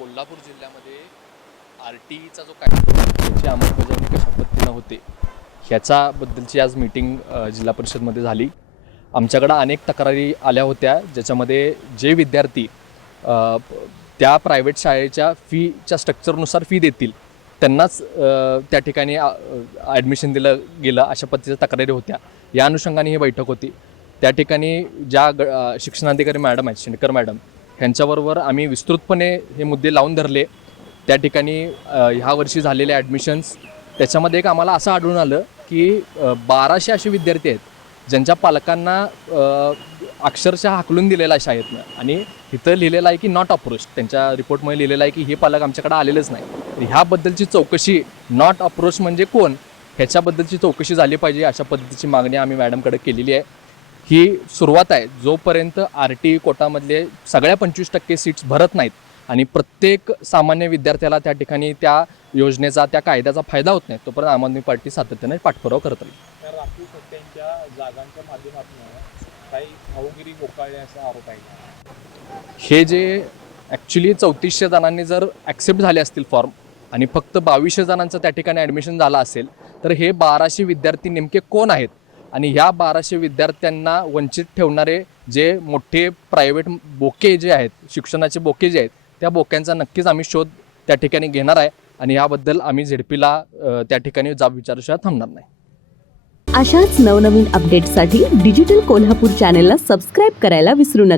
कोल्हापूर जिल्ह्यामध्ये R T Icha जो कायदा त्याची अंमलबजावणी कशा पद्धतीनं होते ह्याच्याबद्दलची आज मीटिंग जिल्हा परिषदमध्ये झाली. आमच्याकडं अनेक तक्रारी आल्या होत्या ज्याच्यामध्ये जे विद्यार्थी त्या प्रायव्हेट शाळेच्या फीच्या स्ट्रक्चरनुसार फी देतील त्यांनाच त्या ठिकाणी ॲडमिशन दिलं गेलं अशा पद्धतीच्या तक्रारी होत्या. या अनुषंगाने ही बैठक होती. त्या ठिकाणी ज्या ग शिक्षणाधिकारी मॅडम आहेत शेंडकर मॅडम ह्यांच्याबरोबर आम्ही विस्तृतपणे हे मुद्दे लावून धरले. त्या ठिकाणी ह्या वर्षी झालेले ॲडमिशन्स त्याच्यामध्ये एक आम्हाला असं आढळून आलं की बाराशे असे विद्यार्थी आहेत ज्यांच्या पालकांना अक्षरशः हाकलून दिलेला आहे शाळेतनं. आणि इथं लिहिलेलं आहे की नॉट अप्रोच त्यांच्या रिपोर्टमध्ये लिहिलेलं आहे की हे पालक आमच्याकडे आलेलेच नाही. ह्याबद्दलची चौकशी नॉट अप्रोच म्हणजे कोण? ह्याच्याबद्दलची चौकशी झाली पाहिजे अशा पद्धतीची मागणी आम्ही मॅडमकडे केलेली आहे. ही सुरुवात आहे. जोपर्यंत आर टी कोटामधले सगळ्या पंचवीस टक्के सीट्स भरत नाहीत आणि प्रत्येक सामान्य विद्यार्थ्याला त्या ठिकाणी त्या योजनेचा त्या कायद्याचा फायदा होत नाही तोपर्यंत आम आदमी पार्टी सातत्याने पाठपुरावा करत राहील. त्या राखीव सत्यांच्या जागांच्या माध्यमातून काही भाऊगिरी गोकाळण्याचा आरोप आहे हे जे ॲक्च्युली चौतीसशे जणांनी जर ॲक्सेप्ट झाले असतील फॉर्म आणि फक्त बावीसशे जणांचं त्या ठिकाणी ॲडमिशन झालं असेल तर हे बाराशे विद्यार्थी नेमके कोण आहेत? आणि ह्या बाराशे विद्यार्थ्यांना वंचित ठेवणारे जे मोठे प्रायव्हेट बोके जे आहेत शिक्षणाचे बोके जे आहेत त्या बोक्यांचा नक्कीच आम्ही शोध त्या ठिकाणी घेणार आहे आणि याबद्दल आम्ही झेडपीला त्या ठिकाणी जाब विचारशिवाय थांबणार नाही. अशाच नवनवीन अपडेटसाठी डिजिटल कोल्हापूर चॅनेलला सबस्क्राईब करायला विसरू नका.